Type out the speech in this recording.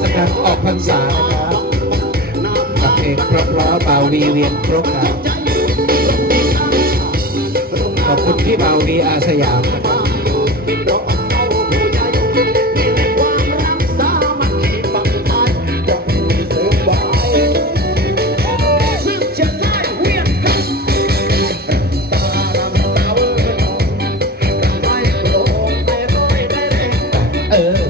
ศกาลออกพรรษานะครับกับเพลงเพราะๆบาวีเวียนครบครับขอบคุณพี่บาวีอาสยามนะครับเออ